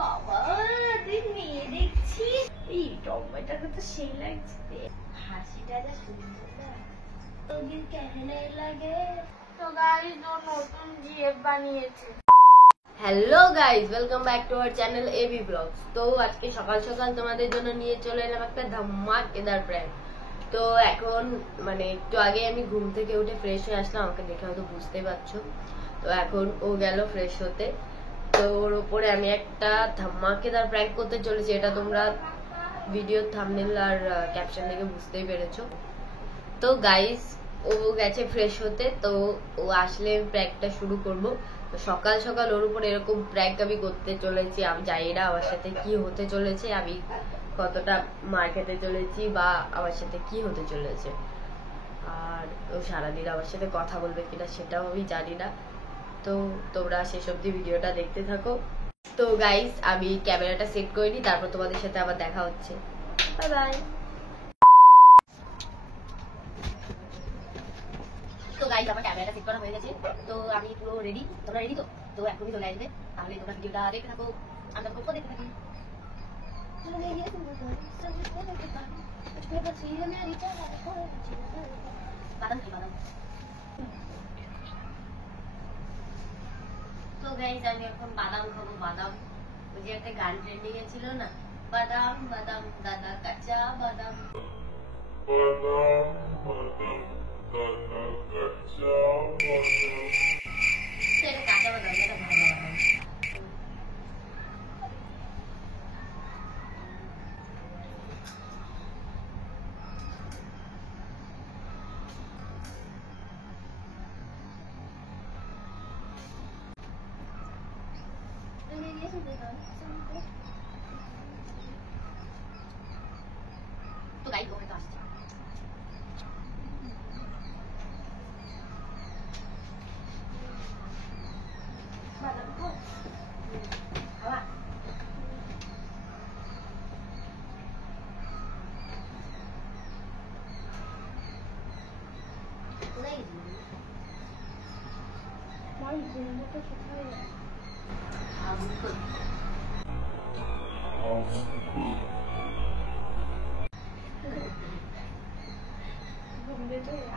বাবা তুই মেয়ে দেখছি, এই টমেটোটা তো সেই লাগছে, হাসিটা যা সুন্দর না, তোদের কেমন লাগে। তো গাইস ও নতুন জিএফ বানিয়েছে। Hello guys, welcome back to our channel AB blogs. তো আজকে সকাল সকাল তোমাদের জন্য নিয়ে চলে এলাম একটা ধামাকেদার প্র্যাঙ্ক। তো এখন মানে একটু আগে আমি ঘুম থেকে উঠে ফ্রেশ হয়ে আসলাম, আমাকে দেখে হয়তো বুঝতেই পারছো। তো এখন ও গেল ফ্রেশ হতে, তো ওর উপরে আমি একটা ধামাকেদার প্র্যাঙ্ক করতে চলেছি। এটা তোমরা ভিডিও থাম্বনেল আর ক্যাপশন দেখে বুঝতেই পেরেছো। তো গাইস ও গেছে ফ্রেশ হতে, তো ও আসলে প্র্যাঙ্কটা শুরু করব। তো সকাল সকাল ওর উপর এরকম প্র্যাঙ্ক আমি করতে চলেছি। আমি জানি না আমার সাথে কি হতে চলেছে, আমি কতটা মার খেতে চলেছি বা আমার সাথে কি হতে চলেছে, আর ও সারাদিন আমার সাথে কথা বলবে কিনা সেটাও আমি জানি না। তো তোমরা শেষ অবধি ভিডিওটা দেখতে থাকো। তো গাইস আমি ক্যামেরাটা সেট করে নিই, তারপর তোমাদের সাথে আবার দেখা হচ্ছে। Bye bye. তো গাইস আমার ক্যামেরাটা সেট করা হয়ে গেছে, তো আমি পুরো রেডি। তোমরা রেডি তো? তো এখনই চলে আসবে, তাহলে তোমরা ভিডিওটা দেখতে থাকো, আমরা গল্প দেখতে থাকি। বাদাম খাই, বাদাম। তো গাইস আমি এখন বাদাম খাবো, বাদাম। ওই যে একটা গান ট্রেন্ডিং এ ছিল না, বাদাম বাদাম দাদা কাঁচা বাদাম। সেটা কাঁচা বাদাম, যেটা ভালো বাদাম। তো গাইস ওখানে তো আসছে।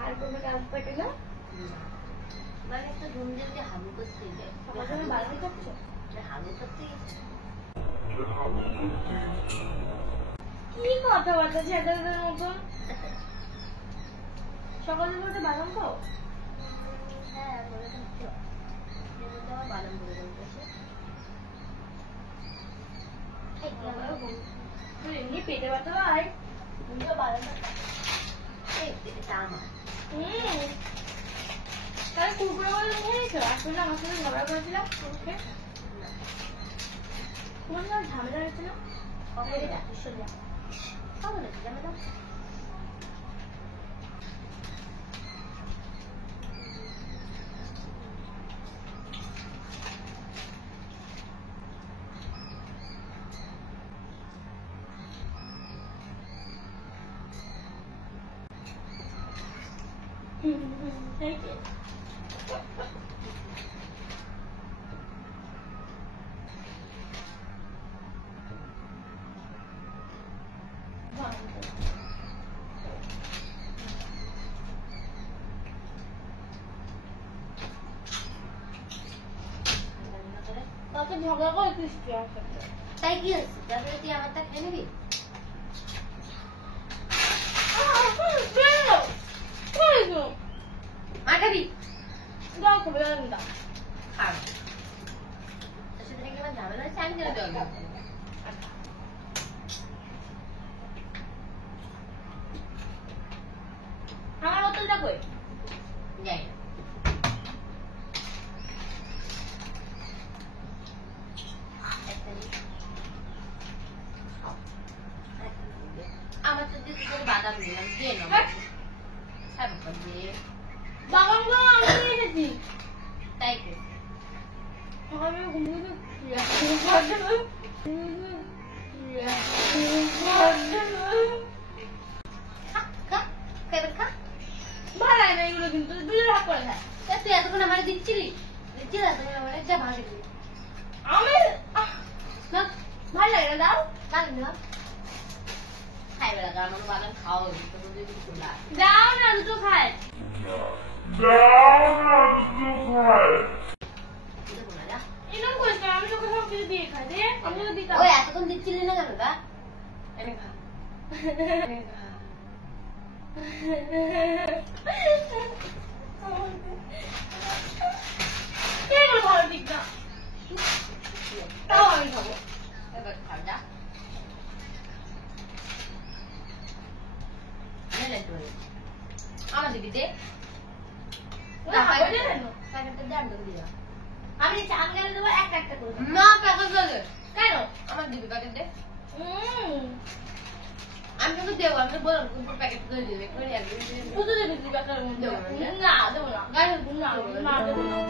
আর কোনো কাজ থাকে না, মানে একটা ঘুম দিয়ে হালু করতে যায়, বাদাম খাচ্ছ, হালু করতে কি কথাবার্তা ছেলেদের মতন। সকালে বলতে বাদাম খাও? হ্যাঁ বলে দিচ্ছ, বাদাম বলে এমনি পেটে ব্যথা হয়, তুমিও বাদামটা খাও। তাহলে কুরকুরে বলে খেয়েছো? আসলে আমার সাথে ঝগড়া করেছিলাম, তোমার সাথে ঝামেলা হয়েছিল। Thank you. তাকে ঝগড়া করে কৃষ্টি আসতে, তাই কি আছে? তারপরে তুই আমারটা খেয়ে নিবি? মা খাবি? দাও খাবে, দাও খাব। তোর সাথে নাকি আমার ঝামেলা হয়েছে, আমি কেন জল দেবো? আমার বোতলটা কই? যাই না। আমার তো দিয়ে বাদাম দিলাম, দিয়ে নেবো। হ্যাঁ বাবা দিয়ে বাগানগুলো আমি নিয়ে এসেছি। তাই কি? সকালে ঘুম থেকে ভালো লাগে না এগুলো, কিন্তু দুটো ভাগ করে খায়। তুই এতক্ষণ আমার দিচ্ছিলি, দিচ্ছিলি এতক্ষণ আমার যা ভাগে দিবি আমি না। জানি না খাই বেলা কারণ আমার বাগান খাওয়া হয়েছে তো যদি খোলা যাও না দুটো খায় এরকম করিস না আমি তোকে সব কিছু দিয়ে খাই দে আমি তোকে দিতাম ওই এতক্ষণ দিচ্ছিলি না কেন তা এনে খা এনে খা কেন ভালো দিক না তাও আমি খাবো এবার খা যা আমার দিবি দে প্যাকেটটা দেন দিয়া আমি চাল গেলে দেবো একটা একটা করে না প্যাকেট লাগে কেন আমার দিবি প্যাকেট দে আমি তোকে দেবো আমি বললাম তুমি প্যাকেট করে দিবে করে একদিন বুঝতে দেবে দিবি একটা মধ্যে না দেবো না না দেবো না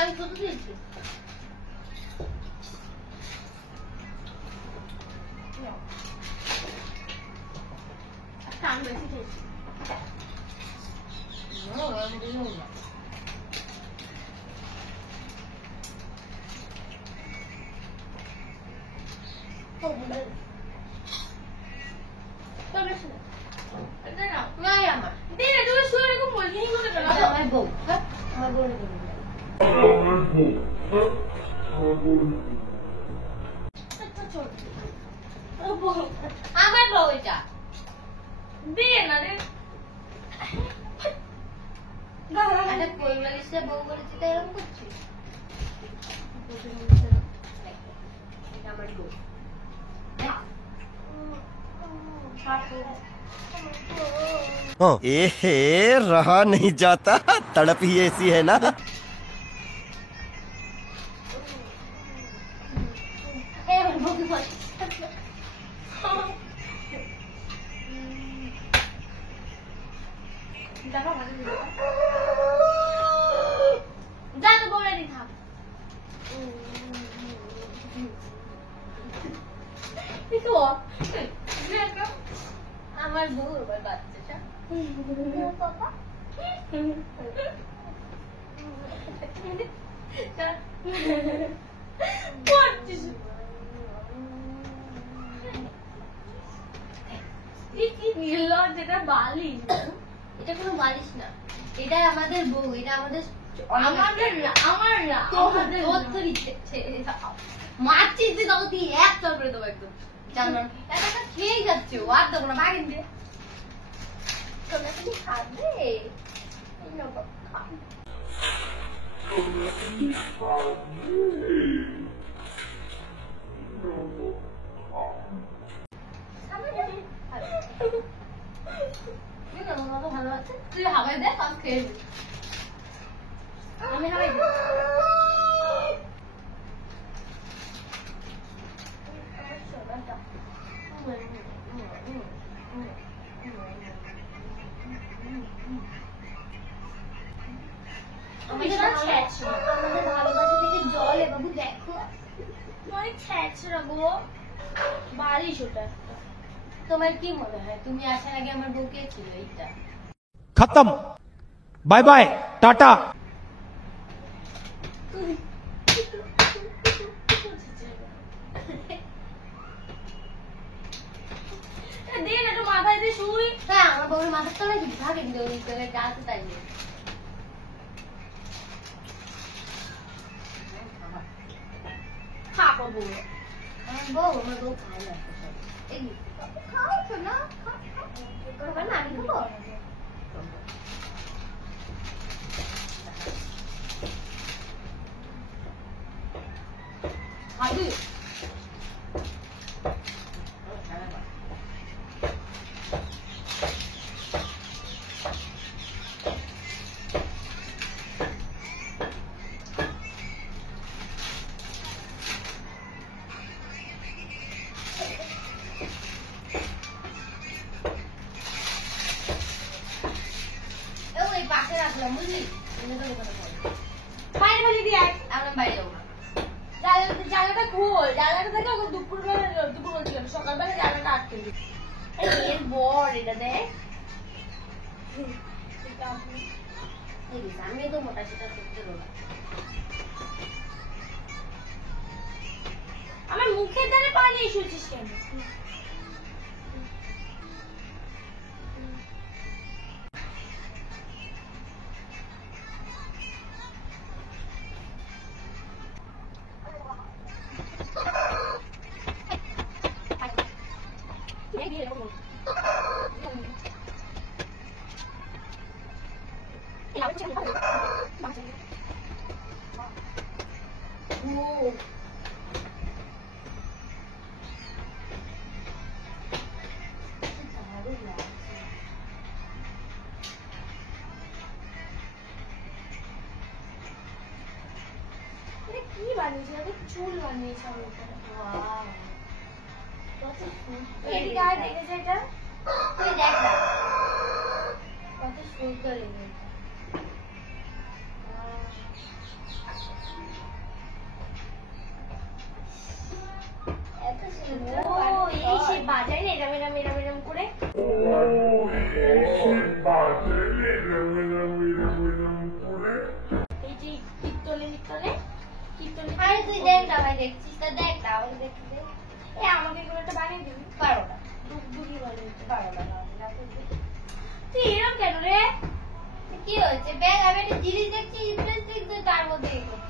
আমি ছোট দিয়েছি আমি বেশি খেয়েছি আমার দিনে তুমি শুয়ে এরকম বলছি আমার বউ আমার বউ আমার বউ এটা দিয়ে না রে একটা পরিবারিসে বউ বলেছি তাই এরকম করছিস আমার বউ ए रहा नहीं जाता तड़प ही ऐसी है ना যা তো বলে দি থাক আমার বউ এবার বাচ্চাটা যেটা বালিশ এটা কোনো বালিশ না এটা আমাদের বউ এটা আমাদের আমাদের না আমার না আমাদের মারছিস যে তখন তুই এক চল করে দেবো একদম জানলাম একটা খেয়েই যাচ্ছে ও আর দেবো না বাগিন দিয়ে তোমরা কি খাবে ভালো আছে তুই হাবাই দে পাঁচ খেয়ে আমি হাবাই আমাদের ভালোবাসা থেকে জলে বাবু দেখো অনেক ছ্যাঁচড়া গো বালিশ ওটা তোমার কি মনে হয় তুমি আসার আগে আমার বউ কে ছিল এইটা खत्म बाय बाय टाटा দে না একটু মাথায় দিয়ে শুই হ্যাঁ আমার বউয়ের মাথার তলায় যদি থাকে কিন্তু ওই যা আছে তাই নেই খাবো বউ আমার বউ খায় না এই খাও তো না খাও না আমি খাবো খাবি পাশে রাখলাম বুঝলি বাইরে ফেলে দিয়ে আমরা বাইরে যাবো না। জায়গাটা খোল, জায়গাটা থেকে দুপুরবেলা দুপুর বলছিলাম সকালবেলা জায়গাটা আটকে দিই। এর বর এটা দেখ আমি তো মোটা সেটা করতে দেবো। আমার মুখের দ্বারা পানি এসেছিস কেন? কি বানিয়েছে? চুল বানিয়েছে আমার উপরে। এদিকে আয়, দেখেছে এটা? তুই দেখ না। কত সুন্দর লেগেছে। এত সুন্দর ও, এই সে বাজায় না এরম এরম এরম এরম করে। এই যে কীর্তনে আরে তুই দেখ না ভাই, দেখছিস তো দেখ না, আমাকে দেখতে দে। আমাকে এগুলো একটা বানিয়ে দিবি। পারো না, ডুগডুগি বানিয়েছে। পারো না, না করবি। তুই এরম কেন রে? কি হচ্ছে? ব্যাগ আমি একটা জিনিস দেখছি ইন্টারেস্টিং, তো তার মধ্যে এই করছি।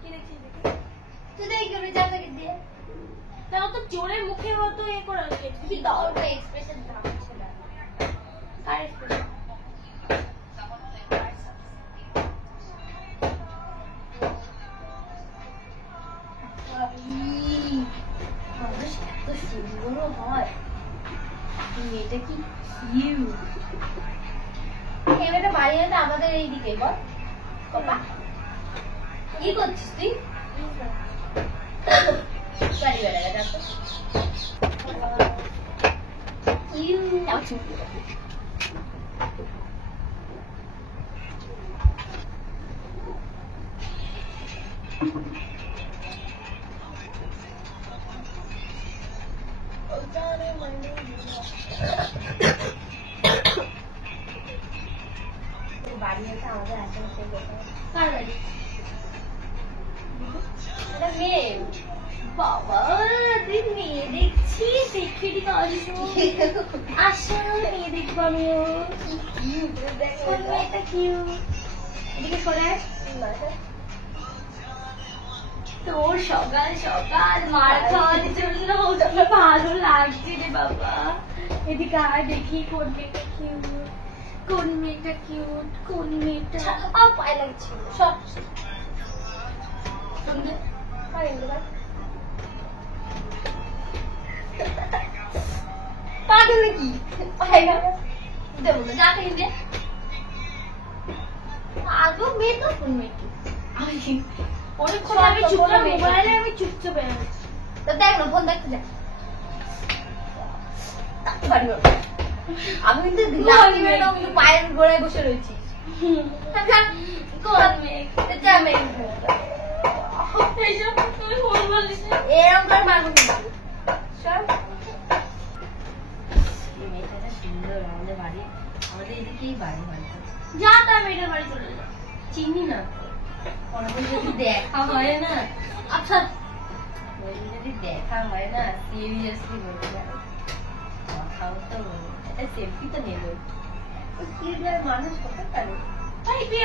কি দেখছিস দেখি? তুই দেখ কেমনি চাচাকে দিয়ে। না, ও তো জোরে মুখে হতো এ করে কি তোর এক্সপ্রেশন থাকছে না। কার expression? মানুষ এত সুন্দরও হয়। মেয়েটা কি কিউট। এবারে বাড়ি হলে আমাদের এইদিকে বল বাবা, কি করছিস তুই? বাড়ি বেড়া গেছে বাড়ি হচ্ছে আমাদের আশেপাশে কার বাড়ি? এটা মেয়ে। বাবা, তুই মেয়ে দেখছিস? দেখে দিকে আসলে মেয়ে দেখবো আমিও। কোন মেয়েটা কিউট? এদিকে সরে। তোর সকাল সকাল মার খাওয়ার জন্য কি ভালো লাগছে রে বাবা। এদিকে আর দেখি কোন মেয়েটা কিউট, কোন মেয়েটা কিউট, কোন মেয়েটা পায়ে লাগছে সব পাগল নাকি? দেবো না, যা কিনবে আগে মেয়ে তো কোন মেয়েকে অনেকক্ষণ আমি চুপচাপ মোবাইলে আমি চুপচাপ তো দেখ না, ফোন দেখতে দেখ। আমি কিন্তু কিন্তু পায়ের গোড়ায় বসে রয়েছি। কোন মেয়ে? যা মেয়ে এইসব তুমি ফোন বলিস এরকম করে মারবো কিন্তু। সব মেয়েটা সুন্দর, আমাদের বাড়ি, আমাদের এদিকেই বাড়ি হয়তো। যা তার মেয়েটার বাড়ি চলে যা। চিনি না কোনোদিন যদি দেখা হয় না, আচ্ছা কোনোদিন যদি দেখা হয় না, সিরিয়াসলি বলতে পারো কথাও তো বলবো, একটা সেলফি তো নেবে। মানুষ কত পারে। ভাই তুই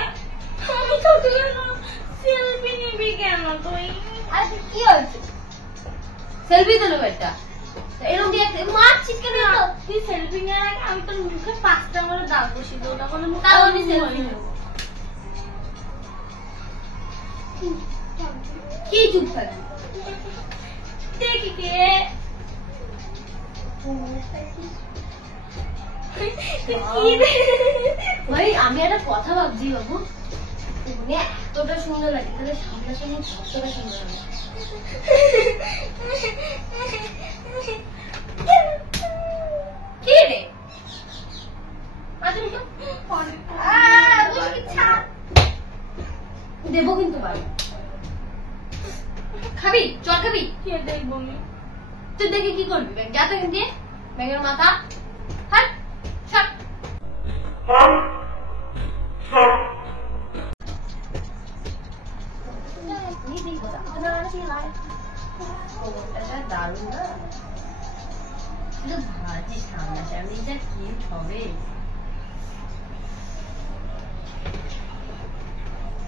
আমি তো তুই সেলফি নিবি কেন তুই? আচ্ছা কি হচ্ছে? সেলফি তো নেবে একটা এরকম দিয়ে মারছিস কেন? তুই সেলফি নেওয়ার আগে আমি তোর মুখে 5টা করে দাগ বসিয়ে দেবো, তখন তাও আমি সেলফি নেবো। কি চুপ থাকবি? দেখি কে ভাই আমি একটা কথা ভাবছি বাবু, ফোনে এতটা সুন্দর লাগে, তাহলে সামনাসামনি কতটা সুন্দর লাগে। কি রে দেবো কিন্তু বাড়ি খাবি, চল খাবি। দেখবো আমি। তুই দেখে কি করবি? ব্যাগ যা থেকে দিয়ে ব্যাগের মাথা হাট ছাট। দারুণ না? শুধু ভাবছিস সামনাসামনি যা কিউট হবে।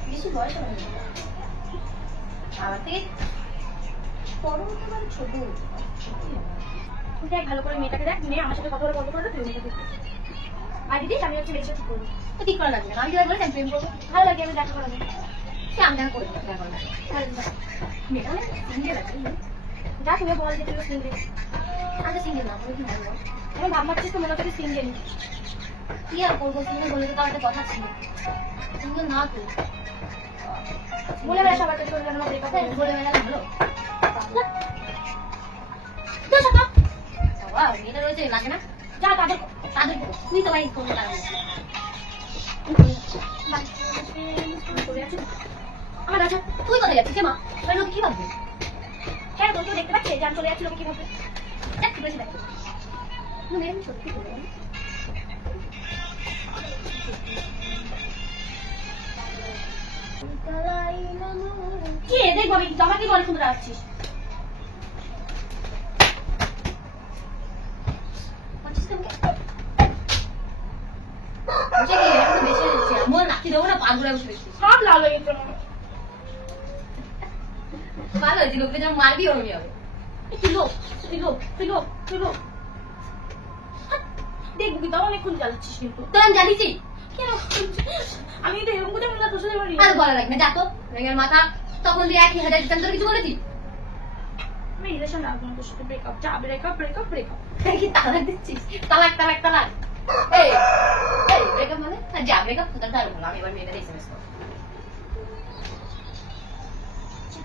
বেশি বয়স হবে না আমার থেকে, বড় হতে পারে ছোট দেখ ভালো করে মেয়েটাকে দেখ, মেয়ে আমার সাথে কথা বলা বন্ধ করে তুই মেয়েটাকে আর দিদিস আমি হচ্ছে মেয়ের সাথে ঠিক করবো। তো ঠিক করা লাগবে না, আমি যেটা বলে আমি প্রেম করবো। ভালো লাগে আমি দেখা করাবো। সে আমি দেখা করে দেখা করবো। মেয়েটা সিঙ্গেল আছে, যা তুমি বল যে তুই সিঙ্গেল। আমি সিঙ্গেল না, বলে কি বলবো? আমি ভাবছি তো মনে করি সিঙ্গেল। কি আর করবো, সিঙ্গেল বলে তো তার একটা কথা ছিল। সিঙ্গেল না তুই বলে বেড়া সবার কাছে করে আমার ব্রেকআপ হয়ে বলে বেড়ালে ভালো। বাবা মেয়েটা রয়েছে লাগে না, যা তাদের তাদের তুই তো ভাই ফোন লাগবে। করে আছে আমার আছে। তুই কোথায় যাচ্ছিস মা? লোক কি ভাববে? কেন তোর কেউ দেখতে পাচ্ছে যে আমি চলে যাচ্ছি, লোকে কি ভাববে? দেখ কি বলছি, দেখ মেয়ের সত্যি বলে কি রে দেখবো আমি জামা কি বলে তুমি রাখছিস? সব লাল হয়ে গেছে আমার। ভালো হয়েছে, লোককে যেমন মারবি ওরমই হবে। তুই লোক, তুই লোক, তুই লোক, তুই লোক। দেখবো কিন্তু আমার অনেকক্ষণ জ্বালাচ্ছিস কিন্তু। তো আমি জানিছি কেন? আমি তো এরকম কোথাও না তোর সাথে আমার আর বলা লাগবে না, যা তো ব্যাঙের মাথা। তখন দিয়ে 1000 দিতাম, তোর কিছু বলেছি? আমি রিলেশন রাখবো না তোর সাথে, ব্রেকআপ, যা ব্রেকআপ, ব্রেকআপ, ব্রেকআপ। কি তালাক দিচ্ছিস? তালাক তালাক তালাক। এই এই ব্রেকআপ মানে যা ব্রেকআপ তো তার বলো। আমি এবার মেয়েদের এসএমএস করব।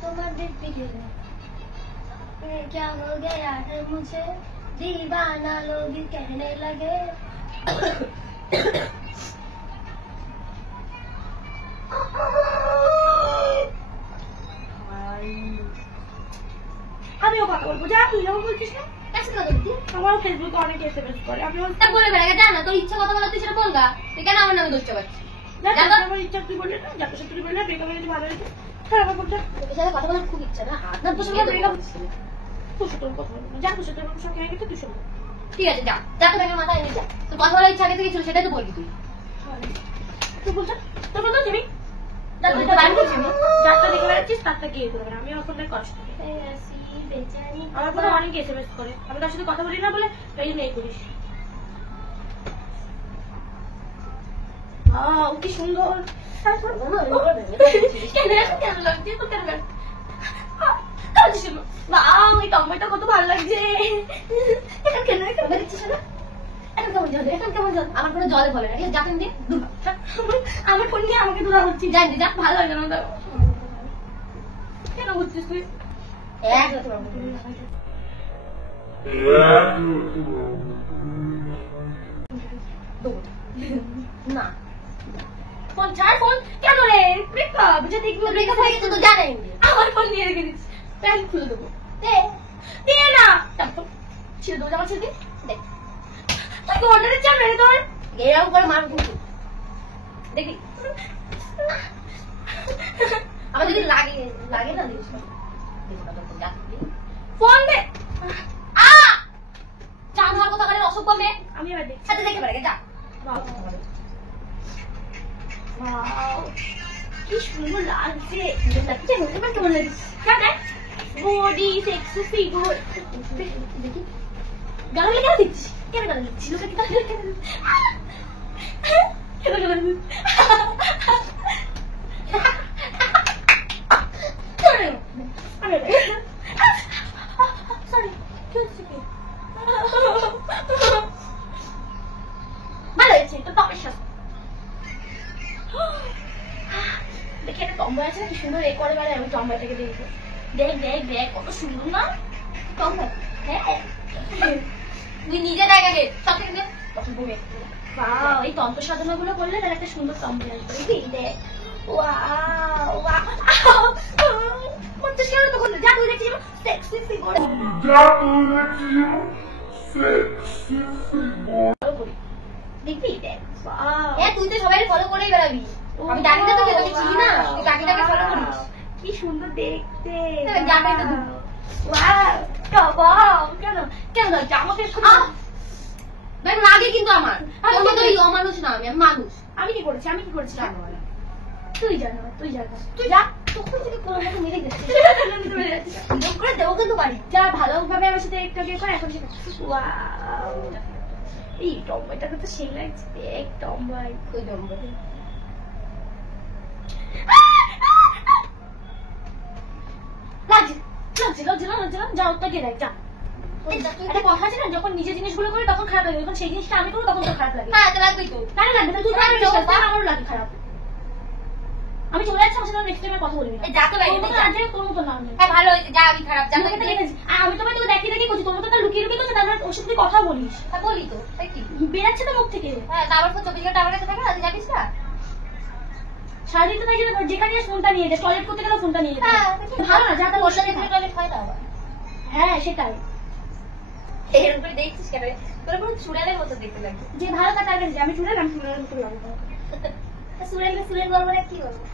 তোমার দেখতে গেলে क्या हो गया है मुझे दीवाना लोग कहने लगे। আমিও কথা বলবো, যা তুই যখন বলছিস না। কাছে কথা বলছি, আমারও ফেসবুকে অনেক এসএমএস করে। আমি তা বলে বেড়া যা না, তোর ইচ্ছা কথা বলা তুই সেটা বল গা। তুই কেন আমার নামে দোষ চাপাচ্ছিস? আমার ইচ্ছা তুই বললি না, যাতে সাথে তুই বললি না ব্রেকআপ হয়েছে ভালো হয়েছে। খারাপ করছে তোর সাথে কথা বলার খুব ইচ্ছা না, হাত না তোর সাথে ব্রেকআপ তোর সাথে কথা বলবো না, যা তোর সাথে সব খেয়ে গেছে তুই শোন। ঠিক আছে যা, যা তো ব্যাঙের মাথা এনে যা। তোর কথা বলার ইচ্ছা আগে থেকে ছিল, সেটাই তো বলবি তুই। তুই বলছ তোর বলতো তুমি তুই তো গান করছিস না? যাত্রা দেখে বেড়াচ্ছিস তারটা গিয়ে করবে। আমি আমার ফোনটা কষ্ট আমার ফোনে অনেক এসএমএস করে, আমি তার সাথে কথা বলি না বলে এই মেয়ে করিস। কি সুন্দর টমেটো কত ভালো লাগছে। এখন কেন দিচ্ছিস না? এখন কেমন জল, এখন কেমন জল? আমার কোনো জলে বলে না, ঠিক আছে যা তুমি দিয়ে দূর কর। আমার ফোন নিয়ে আমাকে দূরা হচ্ছি। জানি যা ভালো লাগে না কেন বুঝছিস তুই? না ফোন ছাড়, ফোন কেন রে? ব্রেকআপ যে দেখবি ব্রেকআপ হয়ে গেছে তো জানেন। আমার ফোন নিয়ে রেখে দিচ্ছিস, প্যান্ট খুলে দেবো। দে না, ছেড়ে দেবো, জামা ছেড়ে দে। দেখ তুই তো অর্ডারের চাপ রেখে তোর এরকম করে মার কিন্তু দেখি। আমার যদি লাগে লাগে না দিস ফোন দে। চান হওয়ার কথা কালে অসুখ কমে। আমি এবার দেখছি। সাথে দেখে পারে যা। কি সুন্দর লাগছে, কেমন লাগছে? বডি সেক্সি ফিগার দেখি। গালা কেন দিচ্ছিস? কেন গালা দিচ্ছিস? লোকে কেন গালা সরি কি হচ্ছে কি? ভালো হয়েছে তো টপের সাথে টম্বয় আছে না, কি সুন্দর এ করে বেড়ায়। আমি টম্বয়টাকে দেখবো। দেখ দেখ দেখ কত সুন্দর না টম্বয়। হ্যাঁ তুই নিজে দেখ আগে, সব থেকে তখন বলবে বাহ, এই তন্ত্র সাধনা গুলো করলে তার একটা সুন্দর টম্বয় আসবে। দেখবি দেখ, ওয়াও ওয়াও, মনটা কেমন তখন যা তুই দেখছিস সেক্সি ফিগার, দেখবি দেখ বাহ। তুই তো সবাই ফলো করেই বেড়াবি। আমি জানি না তোকে, তোকে চিনি না, তুই কাকিটাকে ফলো করিস। কি সুন্দর দেখতে। তবে জামাই তো ওয়াও টবাও, কেন কেন জামাকে ভাই লাগে কিন্তু আমার, তোর মতো ওই অমানুষ না, আমি মানুষ। আমি কি করেছি, আমি কি করেছি জানো না। তুই জানো, তুই জানো, তুই যা, তখন থেকে কোনো মতো মেরে গেছিস। সুযোগ করে দেবো কিন্তু বাড়ি যা, ভালোভাবে আমার সাথে একটু বিয়ে করে এখন সেটা। ওয়াও, এই টম্বয়টাকে তো সেই লাগছে। দেখ টম্বয়, তুই জম্বো লাগছে লাগছে লাগছে না, লাগছে না, যা ওটাকে দেখ যা। একটা কথা আছে না, যখন নিজের জিনিসগুলো করে তখন খারাপ লাগে, যখন সেই জিনিসটা আমি করবো তখন তো খারাপ লাগে। হ্যাঁ, তো লাগবেই তো। কেন লাগবে না, তুই খারাপ আমারও লাগে খারাপ। আমি চলে যাচ্ছি, আমার সাথে নেক্সট টাইমে কথা বলবি না। যা তো বাইরে তোর মতো আজকে তোর মতো না আমি। হ্যাঁ ভালো হয়েছে, যা, আমি খারাপ, যা। আমি তোকে দেখেছি, আর আমি তোমায় তোকে দেখি দেখি করছি, তোর মতো তার লুকিয়ে লুকিয়ে করছে, তারপরে ওর সাথে তুই কথা বলিস, হ্যাঁ বলি তো, তাই কি? বেরাচ্ছে তো মুখ থেকে। হ্যাঁ, তারপর তো 24 ঘন্টা আমার কাছে থাকে না, তুই জানিস না? সারাদিন তো তাই জন্য যেখানে গিয়ে ফোনটা নিয়ে যায়, টয়লেট করতে গেলে ফোনটা নিয়ে যায়। হ্যাঁ, ভালো না, যা তার ওর সাথে টয়লেট হয় না আবার। হ্যাঁ সেটাই, এরকম করে দেখছিস কেন? তোর পুরো চুড়ালের মতো দেখতে লাগে। যে ভালো তার কাছে আমি চুড়াল, আমি চুড়ালের মতো লাগবো। চুড়ালে চুড়েল বলবো না, কি বলবো?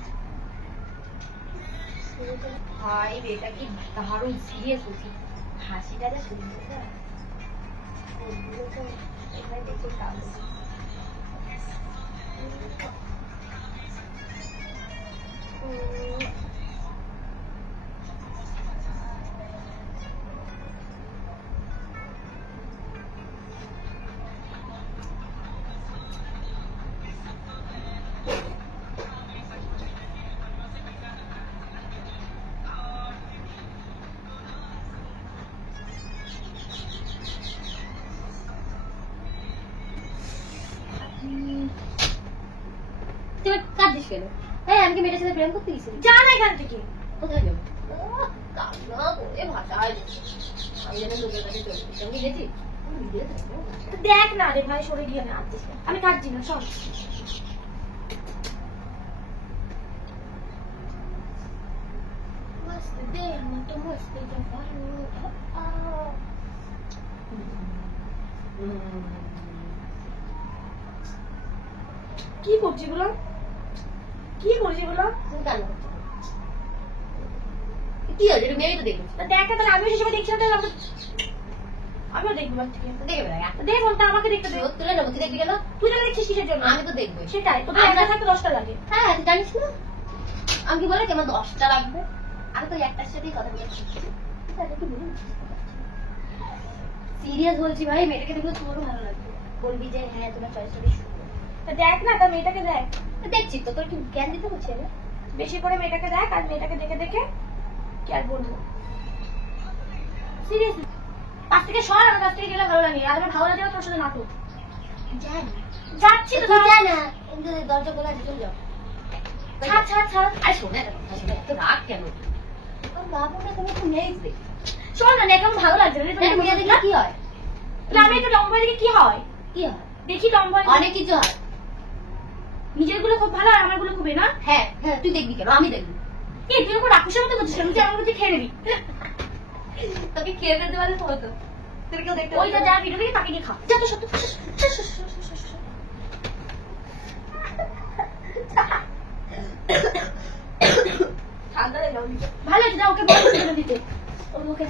ভাই এটা কি দারুণ সিরিয়াস হচ্ছি, হাসিটা যা সুন্দর না, ওগুলো তো এখানে দেখে কালো। তুই কাঁদছিস কেন? হ্যাঁ, আমি কি মেয়েটার সাথে প্রেম করতে গেছি? যা না এখান থেকে। কোথায় যাবো? কান্না করে ভাষায় আমি যেন লোকের কাছে চলে সঙ্গে গেছি। তো দেখ না রে ভাই, সরে গিয়ে না, আমি কাঁদছি না, সব मस्त दे मत मस्त কি করছি বলো, কি করছি বলো? কি আছে তুমি? আমি তো দেখবো, দেখ তাহলে আমিও সেই সময় দেখছিলাম, তাহলে আমিও দেখবো বাড়ি থেকে। দেখে বেড়াই। দেখ ফোনটা আমাকে দেখতে দে। তুলে নেবো, তুই দেখবি কেন? তুই তো দেখছিস কিসের জন্য? আমি তো দেখবো। সেটাই, তোদের একটা থাকতে 10টা লাগে। হ্যাঁ, তুই জানিস না আমি কি বলে কি আমার 10টা লাগবে? আমি তো একটার সাথেই কথা বলেছি। সিরিয়াস বলছি ভাই, মেয়েটাকে দেখলে তোরও ভালো লাগবে, বলবি যে হ্যাঁ তোমার চয়েসটা বেশ সুন্দর। তা দেখ না, তার মেয়েটাকে দেখ, দেখছি তো, তোর কি জ্ঞান দিতে হচ্ছে? বেশি করে মেয়েটাকে দেখ, আর মেয়েটাকে দেখে দেখে কি আর বলবো, সিরিয়াসলি কাছ থেকে সর, আমার কাছ থেকে গেলে ভালো লাগে। আর আমার ভালো লাগে না তোর সাথে নাটক। যাচ্ছি তো, যা না, দরজা খোলা আছে, চলে যাও। ছাড় ছাড় ছাড়। আর শোনে তো রাগ কেন? বাবুটা তুমি একটু নেই দেখি, শোন না, এখন ভালো লাগছে না। দেখলে কি হয়? আমি একটু লম্বা দেখে কি হয়, কি হয়? দেখি লম্বা অনেক কিছু হয়। নিজের গুলো খুব ভালো, আর আমার গুলো খুবই না। হ্যাঁ হ্যাঁ, তুই দেখবি কেন? আমি দেখবি। এই তুই ওকে রাক্ষসের মতো করছিস কেন? তুই আমার কাছে খেয়ে নিবি। তোকে খেয়ে দিতে পারলে তো হতো, তুই কেউ দেখতে ওইটা যা ভিডিও দেখে তাকে নিয়ে খা, যা তো সত্য। ঠান্ডা লেগে ভালো আছে, যা ওকে বল দিতে। ওকে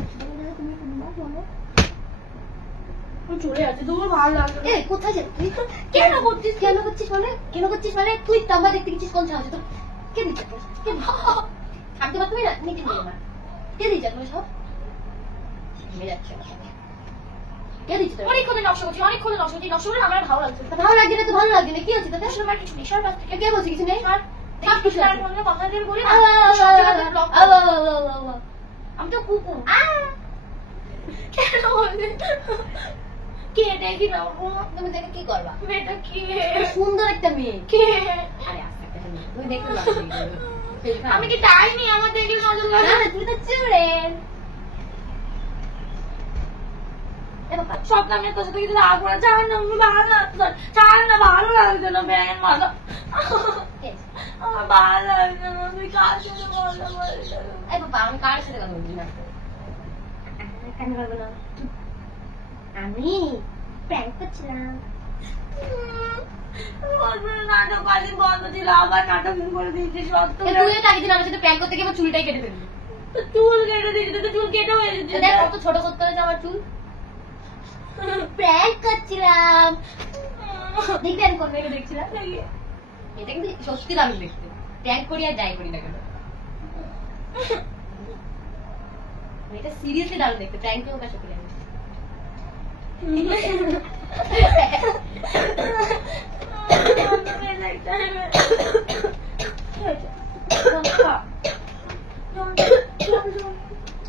চলে যাচ্ছে, দূর ভালো লাগবে। এ কোথায় যাবি তুই? তো কেন করছিস? কেন করছিস মানে? কেন করছিস মানে? তুই তাম্বা দেখতে গেছিস কোন সাহসে? তো কে দিচ্ছে? কে থাকতে পারবি না? তুমি কি দিবে? কে দিচ্ছে তুমি সব? ঘুমে যাচ্ছে কে দিচ্ছে? অনেকক্ষণ নকশা করছি, অনেকক্ষণ নকশা করছি, নকশা করে আমার ভালো লাগছে। ভালো লাগছে না তো ভালো লাগছে না, কি হচ্ছে তাতে? আসলে আমার কিছু নেই, সব কাছ থেকে কে বলছে কিছু নেই? আর সব কিছু তার আছে। মনে কথা দিয়ে বলি না, আ, সব জায়গাতে ব্লক আ, আ, আ, আ, আ। আমি তো কুকু। কেন বললি? কে দেখি না, তুমি দেখে কি করবা? মেয়েটা কে? সুন্দর একটা মেয়ে। কে? আরে আস্তে আস্তে তুমি দেখতে পাচ্ছ আমি কি যাইনি, আমার দেখলে নজর লাগে না তুমি তো চুড়েন। সব আমি তোর সাথে কিছু রাগ করে চান না, ভালো লাগছে চান না, ভালো লাগছে না ব্যাঙের মাথা, আমার ভালো লাগছে না, তুই কার সাথে কথা বলছিস? এই বাবা আমি কার সাথে কথা বলছি না? কেন বলবো না? আমি প্র্যাঙ্ক করছিলাম। নাটক কালি বন্ধ ছিল, আবার নাটক শুরু করে দিয়েছিস। সত্য তুইও তো আগের আমার সাথে প্র্যাঙ্ক করতে গিয়ে আমার চুলটাই কেটে ফেললি। চুল কেটে দিয়েছিস, তো চুল কেটে হয়ে তো দেখ কত ছোট করতে হয়েছে আমার চুল। প্র্যাঙ্ক করছিলাম। দেখবি আমি কোন মেয়েকে দেখছিলাম? এটা কিন্তু সত্যি দারুণ দেখতে। প্র্যাঙ্ক করি আর যাই করি না কেন, এটা সিরিয়াসলি দারুণ দেখতে। প্র্যাঙ্ক হোক আর সত্যি লাগে।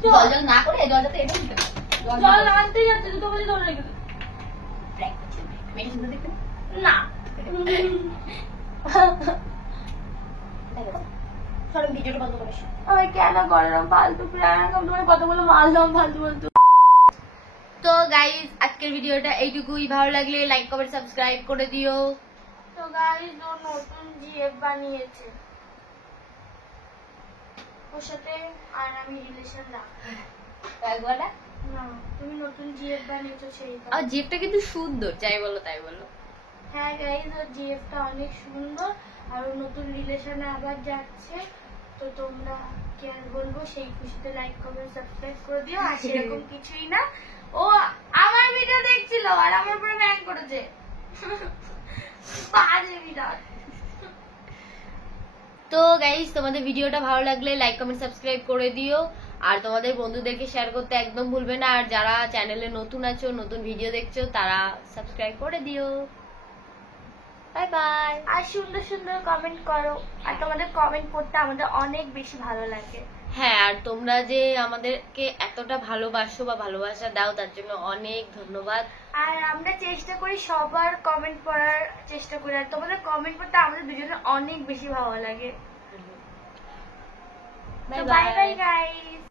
জল জল না করে জলটা তো এনে দিতে হবে। জল আনতে যাচ্ছে, তো বলে ধরে রেখেছে প্র্যাঙ্ক করছিলাম। মেয়েটা সুন্দর দেখতে না। চলো ভিডিওটা বন্ধ করে। আমি কেন করলাম ফালতু প্র্যাঙ্ক? আমি তোমার কথা বলে মারলাম ফালতু ফালতু। তো গাইস আজকের ভিডিওটা এইটুকুই। ভালো লাগলে লাইক কমেন্ট সাবস্ক্রাইব করে দিও। তো গাইস ও নতুন জিএফ বানিয়েছে, ওর সাথে আর আমি রিলেশন রাখবো একবার না। তুমি নতুন জিএফ বানিয়েছো সেই আর জিপটা কিন্তু সুন্দর, যাই বলো তাই বলো। হ্যাঁ গাইস, ওর জিএফটা অনেক সুন্দর আর ও নতুন রিলেশনে আবার যাচ্ছে। তো তোমরা কি আর বলবো, সেই খুশিতে লাইক কমেন্ট সাবস্ক্রাইব করে দিও। আর সেরকম কিছুই না, ও আমার ভিডিও দেখছিল আর আমার উপরে ব্যান করেছে, বাজে বিরাট। তো গাইস তোমাদের ভিডিওটা ভালো লাগলে লাইক কমেন্ট সাবস্ক্রাইব করে দিও, আর তোমাদের বন্ধুদেরকে শেয়ার করতে একদম ভুলবে না। আর যারা চ্যানেলে নতুন আছো, নতুন ভিডিও দেখছো, তারা সাবস্ক্রাইব করে দিও। Bye bye. আর সুন্দর সুন্দর কমেন্ট করো, আর তোমাদের কমেন্ট পড়তে আমাদের অনেক বেশি ভালো লাগে। হ্যাঁ, আর তোমরা যে আমাদেরকে এতটা ভালোবাসো বা ভালোবাসা দাও, তার জন্য অনেক ধন্যবাদ। আর আমরা চেষ্টা করি সবার কমেন্ট পড়ার চেষ্টা করি, আর তোমাদের কমেন্ট পড়তে আমাদের দুজনের অনেক বেশি ভালো লাগে। Bye bye bye guys.